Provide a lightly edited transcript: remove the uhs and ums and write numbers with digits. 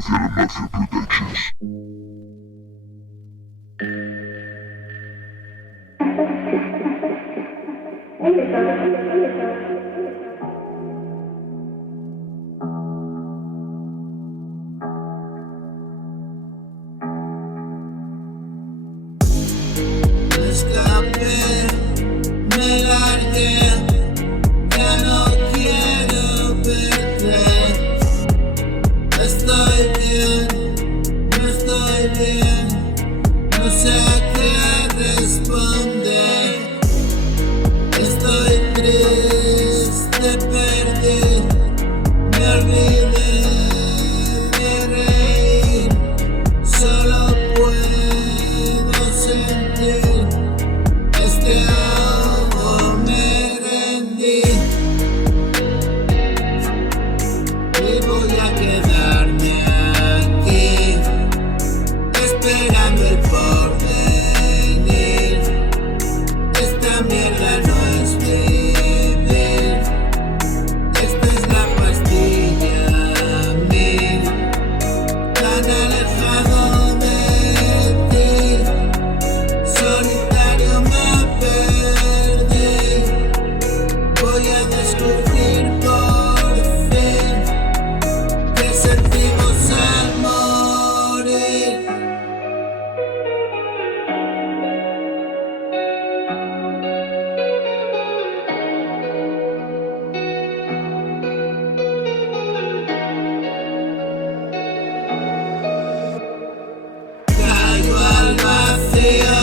hacia la Mafia Productions. Escapé, me largué, ya no quiero verte. Estoy bien, no estoy bien, no sé a qué responder. Estoy triste, perdí, me olvidé de reír. Solo puedo sentir este ahogo, me rendí y voy a quedarme aquí esperando el porvenir. Esta mierda no es vivir, esta es la pastilla mil, tan alejado de ti, solitario me perdí. Voy a descubrir por fin qué sentimos al morir. Caigo al vacío.